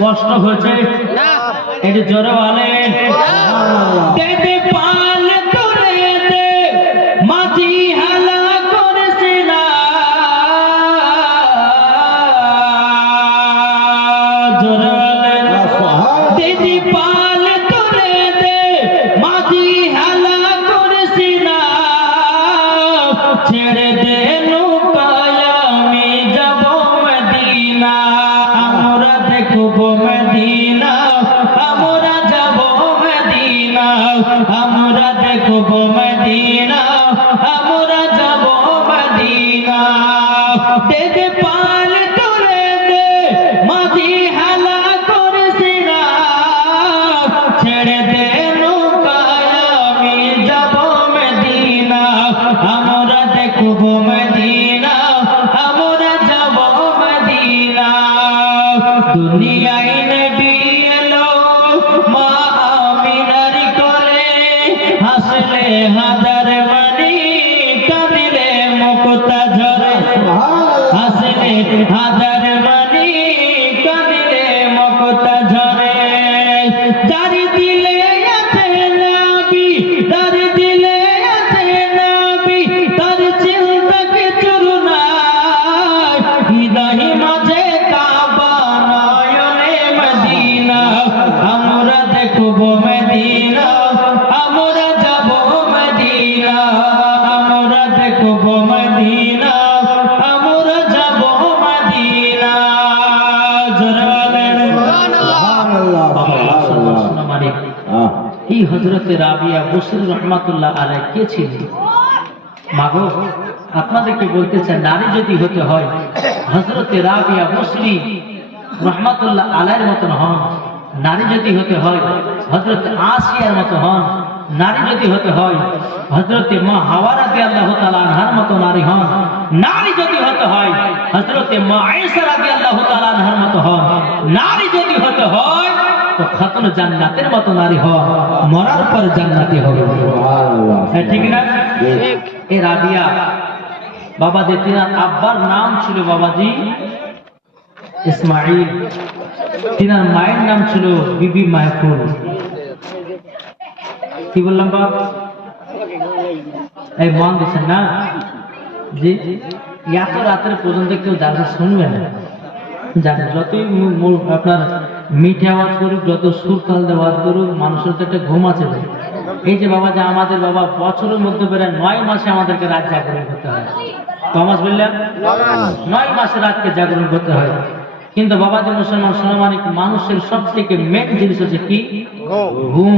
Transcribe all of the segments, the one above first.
কষ্ট হয়েছে? একটু জোরে বলেন। দেবে পাল করে দে মাটি হালা করেছে না জোরে বলেন। দিদি পাল করে দে মাঝি হেলা করেছি না ছেড়ে দে দুনিয়ায় নবী এলো মা আমিনার কোলে হাসলে হাজার মানি কাঁদিলে মুক্তা ঝরে হাসলে হাজার এই হজরতে রাবিয়া বসির রহমাতুল্লাহ আলাই কে ছিলেন মাগো, আপনাদেরকে বলতে চাই, নারী যদি হতে হয় হজরতে রাবিয়া বসরি রহমাতুল্লাহ আলাইয়ের মতন হন, নারী যদি হতে হয় হজরত আসিয়ার মতো হন, নারী যদি হতে হয় হজরতে মা হাওয়ারা দিয়ে আল্লাহ তালানহার মতো নারী হন, নারী যদি হতে হয় হজরতে মা আয়েশা রাদি আল্লাহ তালানহার মতো হন, নারী যদি হতে হয় তো খাতুন জান্নাতের মতো নারী হন মরার পর জান্নাতি হবে হ্যাঁ ঠিক না? এ রাবিয়া। বাবাজি তিনার আব্বার নাম ছিল বাবাজি ইসমাইল তিনার মায়ের নাম ছিল বিবি মাহফুল কি বললাম বাপ? এই মন দিচ্ছেন না? জি? এত রাতের পর্যন্ত কেউ জালসা শুনবে না। জানে যতই আপনার মিঠে আওয়াজ করুক, যত সুর তাল আওয়াজ করুক, মানুষের তো একটা ঘুম আছে ভাই। এই যে বাবা যে আমাদের বাবা বছরের মধ্যে বেড়ে নয় মাসে আমাদেরকে রাত জাগরণ করতে হয়। ক মাস বললেন? নয় মাসে রাতকে জাগরণ করতে হয়। কিন্তু বাবা যে মুসলমান সোনামানিক মানুষের সব থেকে মেন জিনিস হচ্ছে কি? ঘুম।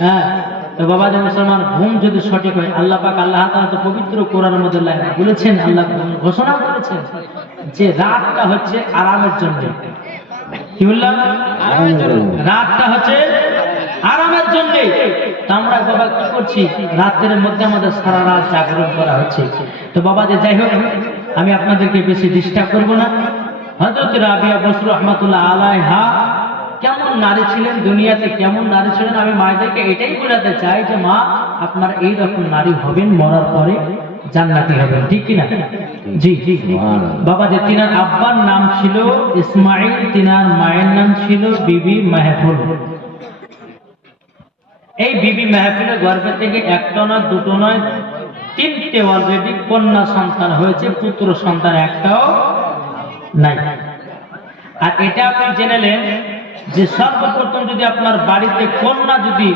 হ্যাঁ তো বাবা যে মুসলমান, ঘুম যদি সঠিক হয়, আল্লাহ পাক আল্লাহ তো পবিত্র কোরআনের মধ্যে বলেছেন আল্লাহ ঘোষণা করেছেন যে রাতটা হচ্ছে আরামের জন্য। কি বললাম রাতটা হচ্ছে আরামের জন্য। আমরা বাবা কি করছি? রাতের মধ্যে আমাদের সারা রাত জাগরণ করা হচ্ছে। তো বাবা যে যাই হোক আমি আপনাদেরকে বেশি ডিস্টার্ব করব না। হজরত রাবিয়া বসরু রহমতুল্লাহ আলাইহা কেমন নারী ছিলেন? দুনিয়াতে কেমন নারী ছিলেন? আমি মায়েদেরকে এটাই বোঝাতে চাই যে মা আপনার এই রকম নারী হবেন মরার পরে। জান্নাতি হবেন ঠিক কিনা? জি বাবা যে তিনার আব্বার নাম ছিল ইসমাইল তিনার মায়ের নাম ছিল বিবি মাহফুল। এই বিবি মাহফিলের গর্ভে থেকে একটা নয় দুটো নয় তিনটে অলরেডি কন্যা সন্তান হয়েছে পুত্র সন্তান একটাও নাই। আর এটা আপনি জেনেলেন যে সর্বপ্রথম যদি আপনার বাড়িতে কন্যা যদি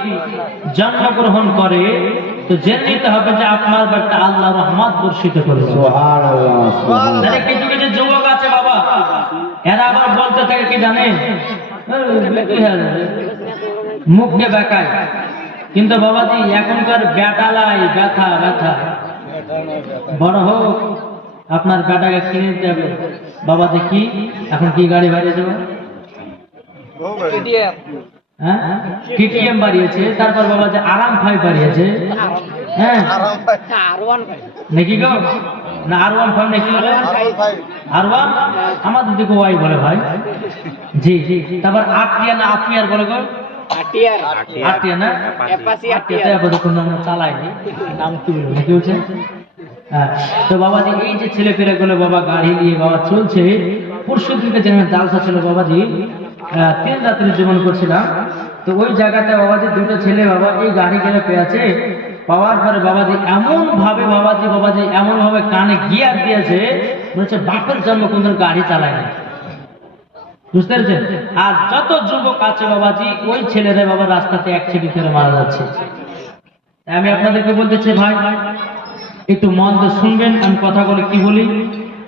জন্মগ্রহণ করে তো জেনে নিতে হবে যে আপনার বাড়িতে আল্লাহ রহমত বর্ষিত তাহলে কিছু কিছু যুবক আছে বাবা এরা আবার বলতে থাকে কি জানেন? মুখকে বেকায় কিন্তু বাবাজি এখনকার বেটালাই ব্যথা ব্যথা। বড় হোক আপনার বেটাকে কিনে দিতে হবে। বাবা দেখি এখন কি গাড়ি বাড়িয়ে দেবো? কেটিএম বাড়িয়েছে তারপর বাবা যে আরাম ফাইভ বাড়িয়েছে। হ্যাঁ? নাকি গো? না আর ওয়ান ফাইভ নাকি বলে আর ওয়ান আমাদের দিকে ওয়াই বলে ভাই। জি জি। তারপর না বলে গো? না? আমরা চালাইনি নাম কি বলব কি বলছে? হ্যাঁ, তো বাবাজি এই যে ছেলে পেলে গুলো বাবা গাড়ি নিয়ে বাবা চলছে পরশু দিকে যেখানে জালসা ছিল বাবাজি তিন রাত্রি জীবন করছিলাম। তো ওই জায়গাতে বাবাজি দুটো ছেলে বাবা, এই গাড়ি কেনে পেয়েছে পাওয়ার পরে বাবাজি এমন ভাবে বাবাজি বাবাজি এমন ভাবে কানে গিয়ার দিয়েছে হচ্ছে বাপের জন্ম কোনদিন গাড়ি চালায় না বুঝতে পেরেছেন? আর যত যুবক আছে বাবাজি, ওই ছেলেরা বাবা রাস্তাতে অ্যাক্সিডেন্ট করে মারা যাচ্ছে। আমি আপনাদেরকে বলতে চাই, ভাই, একটু মন দিয়ে শুনবেন, আমি কথাগুলো কি বলি?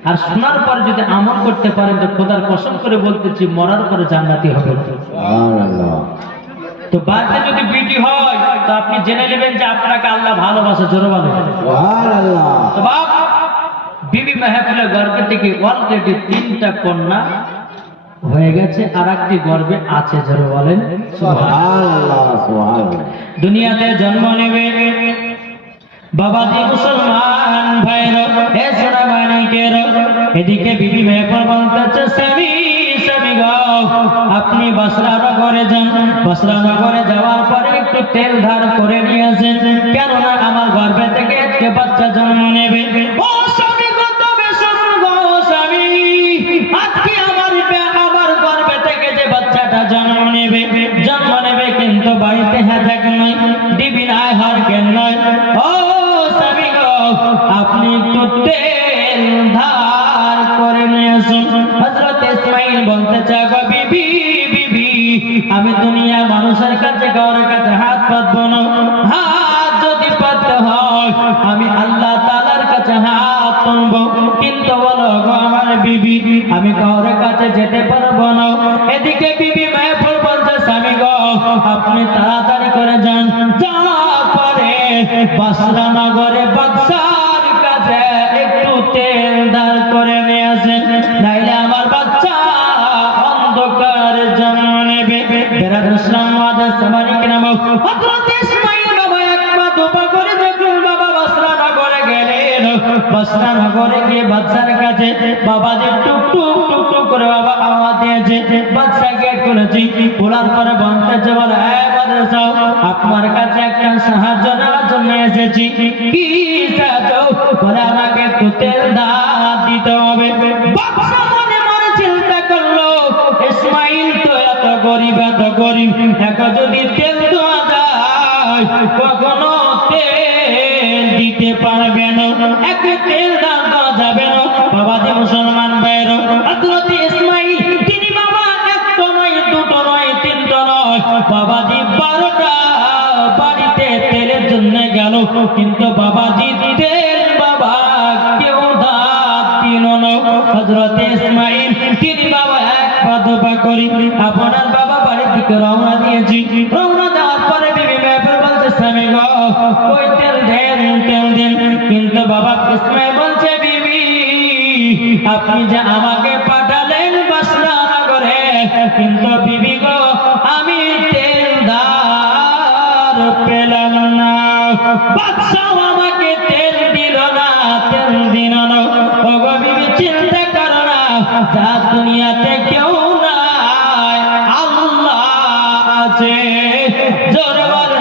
আর শোনার পর যদি আমল করতে পারেন, তো খোদার কসম করে বলতেছি মরার পরে জান্নাতি হবে তো বাড়িতে যদি বিটি হয় তো আপনি জেনে নেবেন যে আপনাকে আল্লাহ ভালোবাসে জোরে বলে তো বাপ বিবি মেহফিলের গর্ভে থেকে অলরেডি তিনটা কন্যা হয়ে গেছে আর একটি গর্বে আছে জোরে বলেন। দুনিয়াতে জন্ম নেবে বাবাজি মুসলমান ভাইর এদিকে বিবি মেহফল বলতেছে স্বামী। আপনি বসরানগরে যান। বসরানগরে যাওয়ার পরে একটু তেল ধার করে নিয়ে কেননা আমার গর্ভে থেকে একটি বাচ্চা জন্ম নেবে। ও স্বামী? আজকে আমি দুনিয়া মানুষের কাছে, কারোর কাছে হাত পাতবো না। হাত যদি পাততে হয়, আমি আল্লাহ তালার কাছে হাত তুলবো। কিন্তু বলো গো আমার বিবি, আমি কারোর কাছে যেতে পারব না। এদিকে বিবি মেহফুল বলছে, স্বামী গো, আপনি তাড়াতাড়ি করে যান। যা পরে বাসরা নগরে বাক্সার কাছে একটু তেল দাঁড় করে হযরত কাছে আপনার কাছে একটা সাহায্য নেওয়ার জন্য এসেছি কি সাহায্য বলে আমাকে একটু তেল দাঁত হবে গরিব, এত গরিব এখন যদি তেল কখনো তেল দিতে পারবে না। এক তেল যাবে না। বাবা যে মুসলমান ইসমাইল, তিনি বাবা একটা কিন্তু বাবাজি তেল বাবা কেউ দাঁত দিল না হযরত ইসমাইল, তিনি বাবা এক করি। আপনার বাবা বাড়ি থেকে রওনা দিয়েছি। রওনা দেওয়ার পরে বিবি মেহফিল বলছে স্বামী গো, ওই তেল দেন কিন্তু বাবা ইসমাইল বলছে, বিবি, আপনি যে আমাকে পাঠালেন বাসরা নগরে, কিন্তু বিবি গো, আমি তেল দার পেলাম না। বাদশাহ আমাকে তেল দিল না, তেল দিল না। ও গো বিবি, চিন্তা করো না, যা দুনিয়াতে কেউ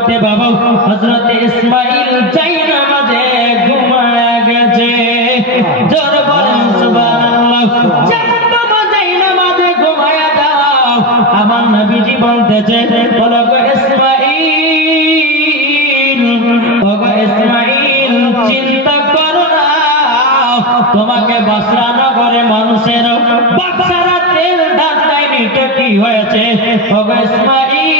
পড়তে বাবা, হযরত ইসমাইল চাই নামাজে ঘুমায় গেছে। জোর বলেন সুবহানাল্লাহ আমার নবীজি বলতেছে ইসমাইল ইসমাইল, চিন্তা করো না, তোমাকে বসরা নগরে মানুষের বাচ্চারা তেল দেয়নি, তো কি হয়েছে? ও ইসমাইল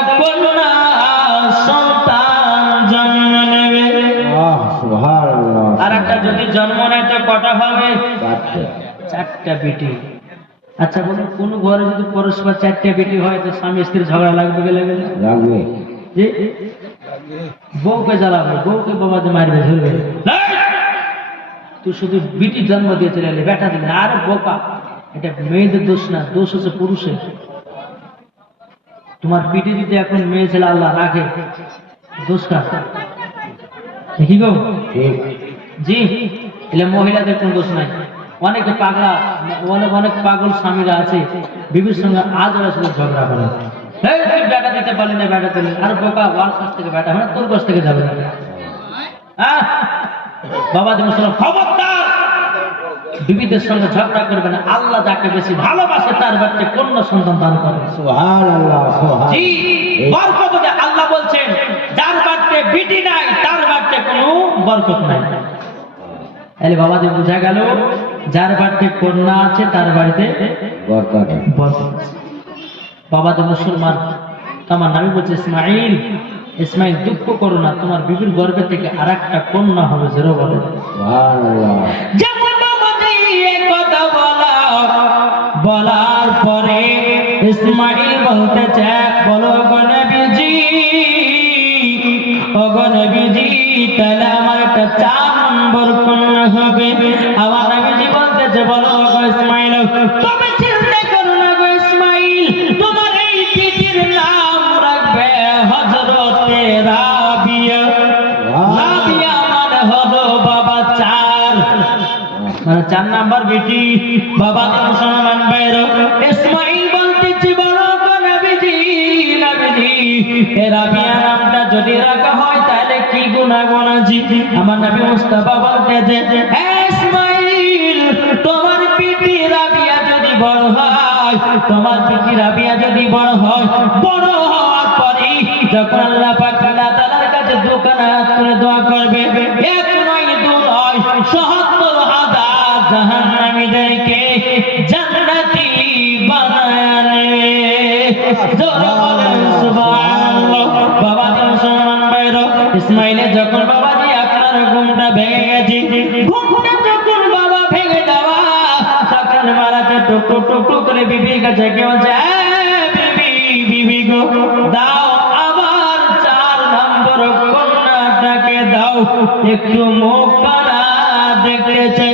কটা হবে? চারটা। বেটি। আচ্ছা বলুন কোন ঘরে যদি পরস্পর চারটা বেটি হয় তো স্বামী স্ত্রীর ঝগড়া লাগবে কি লাগবে। যে বউকে জ্বালাবে বউকে বাবাতে মারবে ধরবে তুই শুধু বিটি জন্ম দিয়ে চলে এলি বেটা না। আরে বোকা এটা মেয়েদের দোষ না দোষ হচ্ছে পুরুষের। তোমার পিঠে যদি এখন মেয়ে ছেলে আল্লাহ রাখে দোষ কার? কি গো। জি। এলে মহিলাদের কোনো দোষ নাই। অনেকে পাগলা অনেক অনেক পাগল স্বামীরা আছে বিবির সঙ্গে আজ ওরা শুধু ঝগড়া করে। বেটা দিতে পারলি না বেটা দিলি আর বোকা ওয়ার কাছ থেকে বেটা মানে তোর কাছ থেকে যাবে না। হ্যাঁ? বাবা তুমি শোনো খবরদার! বিবিদের সঙ্গে ঝগড়া করবে না। আল্লাহ যাকে বেশি ভালোবাসে তার বাচ্চা কন্যা সন্তান দান করে। বরকত আল্লাহ বলছেন যার বাড়িতে বিটি নাই তার বাড়িতে কোনো বরকত নাই। তাহলে বাবাজি বোঝা গেল যার বাড়িতে কন্যা আছে তার বাড়িতে। বাবা তো মুসলমান তোমার নামই বলছে ইসমাইল ইসমাইল দুঃখ করো না তোমার বিবির গর্ভে থেকে আর একটা কন্যা হবে জেরো বলে। বলার পরে ইসমাইল বলতেছে বলো গনবিজি ও গনবিজি তাহলে আমার একটা চার নম্বর কন্যা হবে। আমার নবীজি বলতেছে? বলো ইসমাইল। তুমি চিন্তা করো না গো ইসমাইল, তোমার এই পিটির নাম রাখবে হজরতে রাবিয়া। রাবিয়া মানে হলো বাবা চার। মানে চার নাম্বার বেটি। বাবা মুসলমান ভাইর ইসমাইল বলতেছি বড় নবীজি নবীজি রাবিয়া নামটা যদি রাখা কি গুণাগুণ আছে আমার নবী মুস্তাফা বলতেছে "হে ইসমাইল, তোমার পিটি রাবিয়া যদি বড় হয়, তোমার পিটি রাবিয়া যদি বড় হয়, বড় হওয়ার পরে যখন আল্লাহ পাক আল্লাহ তাআলার কাছে দোকানাত করে ইসমাইলে যখন বাবাজি আপনার ঘুমটা ভেঙে গেছে যখন বাবা ভেঙে যাওয়া তখন মারাতে করে বিবির কাছে কেউ যায় দাও আবার চার নম্বর কন্যাটাকে দাও। একটু মুখ পাড়া দেখতে চাই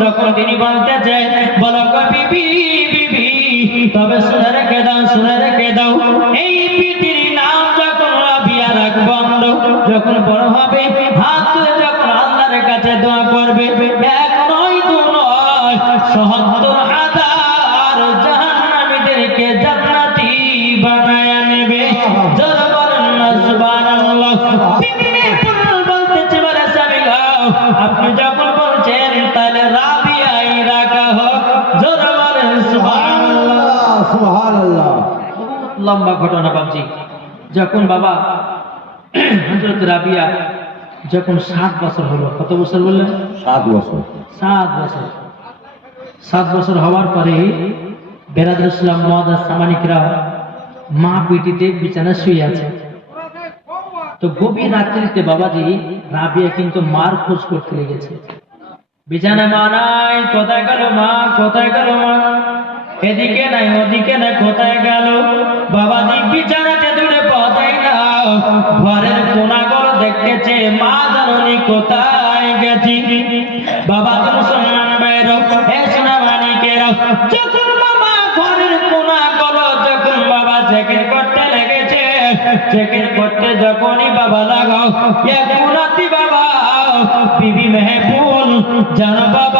তখন তিনি বলতেছে বলো বিবি বিবি, তবে শুনে রেখে দাও, শুনে রেখে দাও, এই পিটির নাম যখন রাবিয়া রাখব যখন বড় হবে, হাত যখন আল্লাহর কাছে দোয়া করবে, এক নয়, দু নয় সহত্তর লম্বা ঘটনা বাবজি যখন বাবা হজরত রাবিয়া যখন সাত বছর হলো কত বছর বললেন? সাত বছর। সাত বছর। সাত বছর হওয়ার পরে বেরাদুল ইসলাম মহাদা সামানিকরা মা পিটিতে বিছানা শুয়ে আছে। তো গভীর রাত্রিতে বাবাজি রাবিয়া কিন্তু মার খোঁজ করতে লেগেছে। বিছানা মা নাই কোথায় গেল মা? কোথায় গেল মা? এদিকে নাই, ওদিকে নাই, কোথায় গেল? বাবাজি বিছানাতে দূরে পৌঁছাই না। ঘরের কোনাগর দেখতেছে মা জাননি কোথায় গেছি? বাবা তো মুসলমান বাইর হে সোনা মানিকের যখন বাবা ঘরের কোনা গলো যখন বাবা চেকিং করতে লেগেছে চেকিং করতে যখনই বাবা লাগাও এক গুণাতি বাবা, বিবি মেহবুল জানো বাবা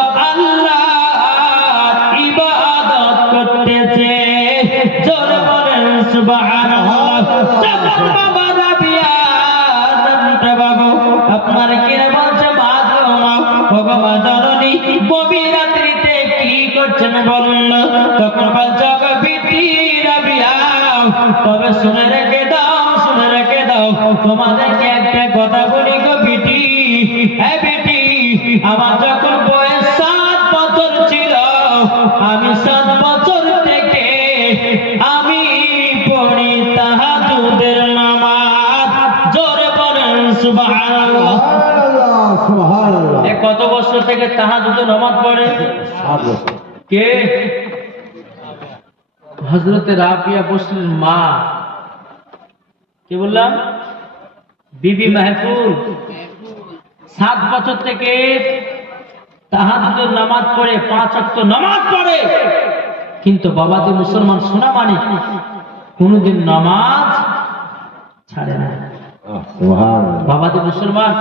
তখন বলছে গো বিটি রাবিয়া তবে শুনে রেখে দাও শুনে রেখে দাও তোমাদেরকে একটা কথা বলি গো বিটি। হ্যাঁ বিটি আমার যখন বয়স সাত বছর ছিল আমি সাত বছর থেকে আমি পড়ি তাহাজুদের নামাজ। জোরে সুবহানাল্লাহ। এ কত বছর থেকে তাহাজুদের নামাজ পড়ে? কে? হজরতে রাবিয়া বসলেন মা। কি বললাম? বিবি মাহফুল সাত বছর থেকে তাহাজুদের নামাজ পড়ে পাঁচ অক্ত নামাজ পড়ে। কিন্তু বাবাতে মুসলমান শোনা মানে কোনোদিন নামাজ ছাড়ে না। আহ, সুবহানাল্লাহ মুসলমান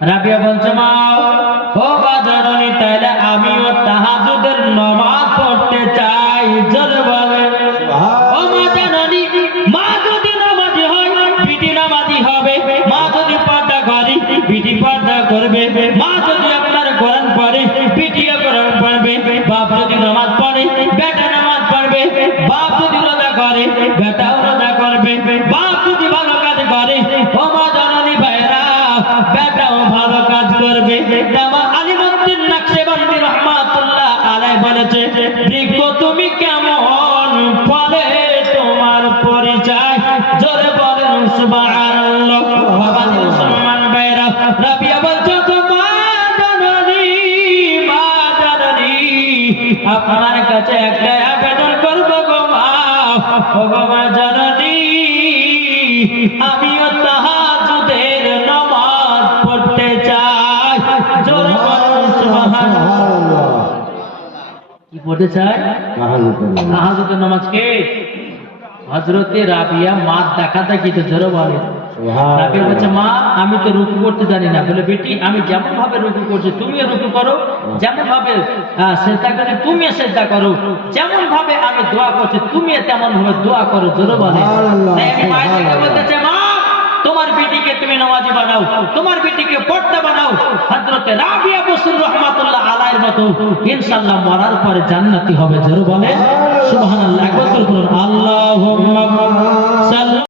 রাবিয়া বলছে মা ও বাজারনি তাইলে আমিও তাহাজুদের নামাজ পড়তে চাই। জোর মা জননী আমিও নামাজ পড়তে চাই। সুবহানাল্লাহ। কি পড়তে চাই। তাহাজুদের নামাজ। কে? হজরতে রাবিয়া মাত দেখা দেখি তো জোরে বলে। রাবিয়া বলছে মা আমি তো রুকু করতে জানি না। বলে বেটি আমি যেমন ভাবে রুকু করছি তুমিও রুকু করো। যেমন ভাবে চেষ্টা করে তুমিও চেষ্টা করো। যেমন ভাবে আমি দোয়া করছি তুমিও তেমন ভাবে দোয়া করো। জোরে বলে। বলতেছে মা তোমার বেটিকে তুমি নামাজি বানাও তোমার বেটিকে পড়তে বানাও। হযরতে রাবিয়া বসুর রহমাতুল্লাহ আলাইহির মতো ইনশাআল্লাহ মরার পরে জান্নাতি হবে। জোরে বলে সুবহানাল্লাহ। একবার আল্লাহুম্মা সাল্লি